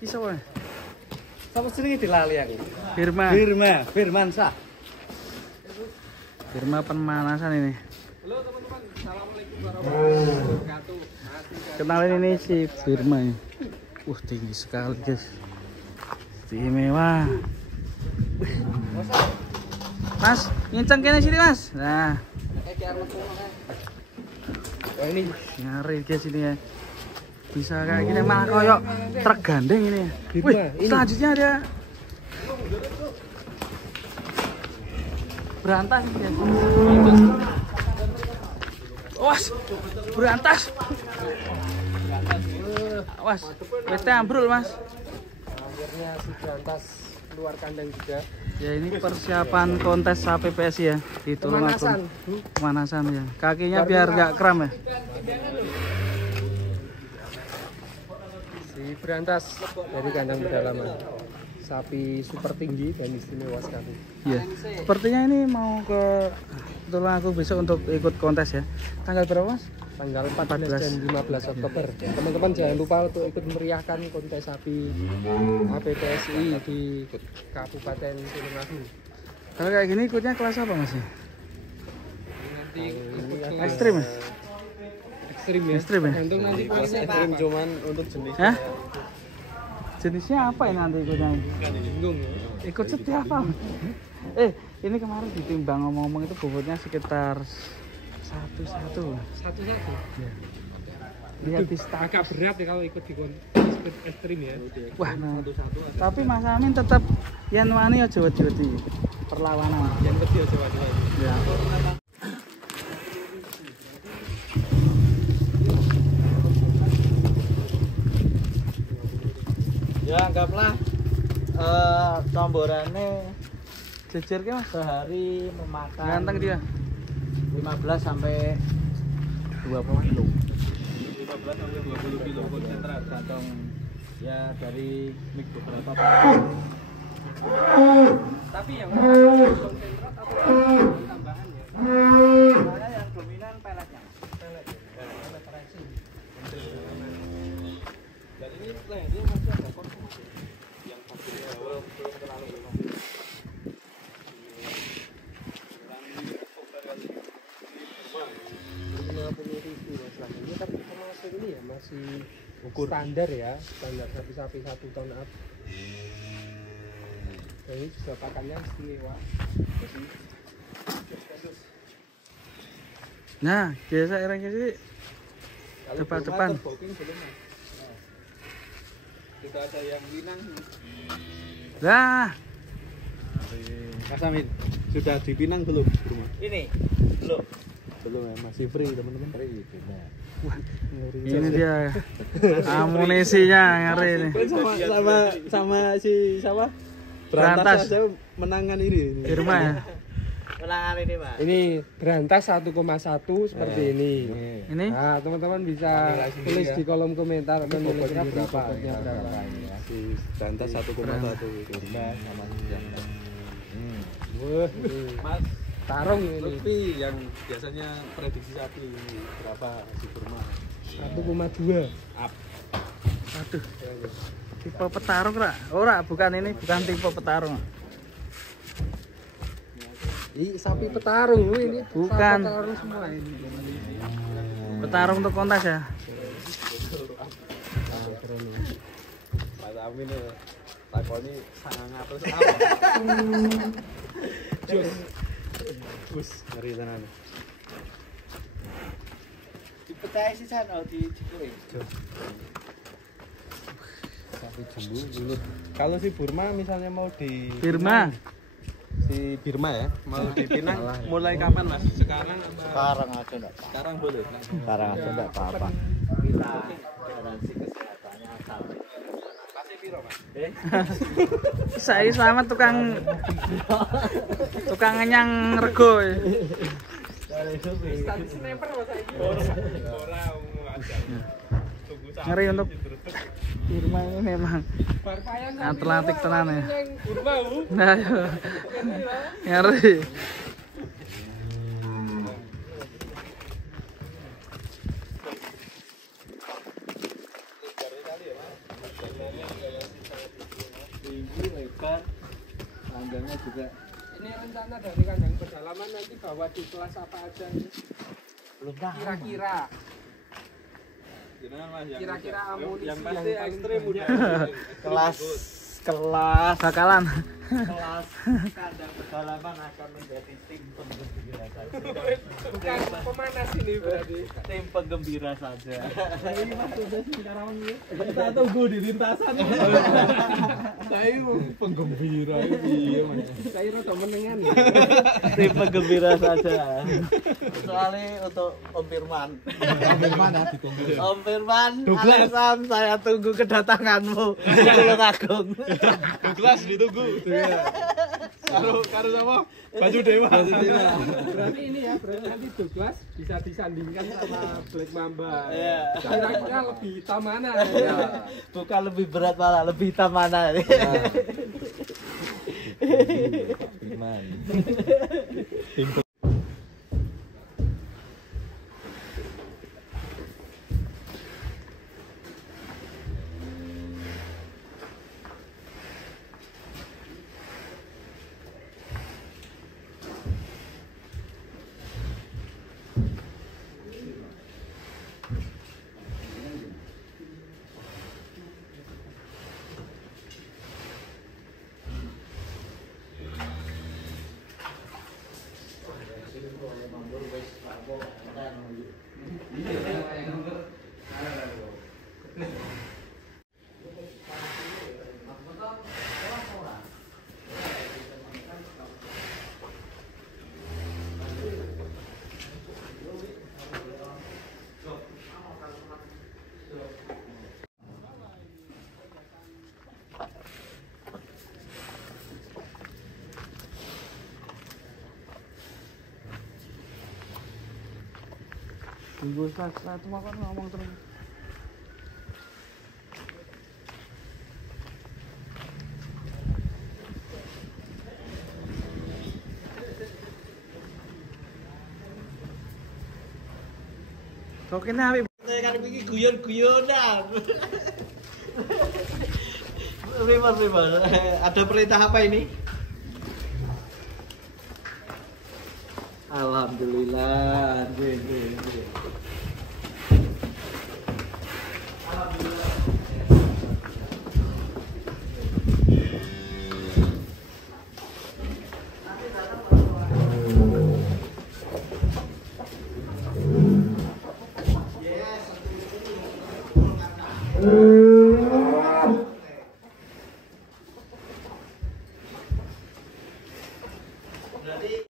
Ki sapa? Sapa jenenge dilali aku? Firmansyah. Firma pemanasan ini. Halo teman-teman, assalamualaikum warahmatullahi wabarakatuh. Kenalin ini si Firma ya. Tinggi sekali guys. Istimewa. Mas, ngincang kene sini Mas. Nah. Ini Ngeri guys ini ya. Bisa kayak gini malah koyok truk gandeng ini. Wih, selanjutnya ada berantas ya. Was, berantas. Was, wis ambrul Mas. akhirnya si berantas keluar kandang juga. Ya ini persiapan kontes sapi PSI ya di Tulungagung. Pemanasan ya. Kakinya biar nggak kram ya. Si berantas dari kandang pedalaman. Sapi super tinggi dan istimewa sekali. Iya. Sepertinya ini mau ke Tulungagung besok untuk ikut kontes ya. Tanggal berapa Mas? Tanggal 14 dan 15 Oktober. Teman-teman jangan lupa untuk ikut meriahkan kontes sapi APPSI di Kabupaten Tulungagung. Kalau kayak gini ikutnya kelas apa Mas? Nanti Ekstrim ya? ekstrim ya. Ekstrim ya? Gantung nanti kelasnya ekstrim cuman untuk jenis. Hah? Jenisnya apa ini nanti ikutnya? Bingung ya. Ikut setiap apa? Ini kemarin ditimbang ngomong-ngomong itu bobotnya sekitar satu. Ya. Lihat di Agak berat ya kalau ikut di ekstrim ya. Wah, nah. Tapi Mas Amin tetap yang wani aja wedi-wedi perlawanan. Yang kecil coba. Ya. Ya anggaplah tomborannya Jejer ke Mas? sehari memakan Ganteng dia. 15 sampai 20 kilo. 15 sampai 20 kilo konsentrat. Tergantung ya dari mik beberapa. Tapi yang konsentrat atau tambahan ya? Soalnya yang dominan peletnya. Pelet racing. Dan ini lehernya masih ada konsumsi yang pasti belum terlalu lama. Ini tapi termasuk ini ya masih ukur standar ya, standar sapi-sapi 1 ton up. Jadi sudah pakannya istimewa. Nah, biasa orang sih depan. Tidak ada yang winang. Lah, Mas Amin, sudah dipinang belum rumah? Ini belum. Belum ya, masih free teman-teman. Free. ini dia amunisinya ngeri ini. Sama si siapa? Berantas. Saya menangan ini. Firma ya. Ulangan ini, Pak. Ini berantas 1,1 seperti ini. Ini Nah, teman-teman bisa tulis di kolom komentar dan nilai berapa. Si berantas 1,1 Firma sama yang Wah, Mas tarung ini. Lutfi yang biasanya prediksi sapi ini berapa si Firma? 1,2. aduh. Tipe petarung ora bukan ini, bukan tipe petarung. Sapi petarung ini. Bukan. Sapi petarung semua ini. Petarung untuk kontes ya. Mas Amin takoni 900 apa? Gus, ngeri tenan. Dipecah sih sana di Cikure. Sapi jumbo bulut. Kalau si Burma misalnya mau di Firma. Si Firma ya, mau dipinang mulai kapan Mas? Sekarang apa? Sekarang aja enggak. Sekarang boleh. Sekarang aja enggak apa-apa. Kita garansi kesehatannya sapi. Kasih piro Mas? Saya selamat tukang ngenyang rego. Ngeri untuk Firma ini memang atletik tenan ya. Nah, ngeri. tinggi, lebar, panjangnya juga. Ini rencana dari kandang pedalaman nanti bawa di kelas apa aja nih? Belum tahu. Kira-kira. Gimana Mas? Kira-kira amunisi yang pasti yang paling ekstrim banyak. udah. Kelas Bakalan. kelas kandang pedalaman akan menjadi tim penggembira saja. Bukan pemanas ini berarti. Tim penggembira saja. Ini Mas udah sekarang ini. Kita tunggu di lintasan. Saya penggembira iya Mas. Saya rada menengan. Tim penggembira saja. Soalnya untuk Om Firman. Om Firman, Alexam, saya tunggu kedatanganmu di Tulungagung. Douglas ditunggu. Karo sama baju dewa. Berarti ini ya, berarti nanti Douglas bisa disandingkan sama Black Mamba. Iya. Kira-kira lebih hitam mana? Bukan lebih berat malah lebih hitam mana. Firman. Tunggu satu makan ngomong terus. Kok kena Habib? Saya kan ini guyon-guyonan. Ribar. Ada perintah apa ini? Alhamdulillah.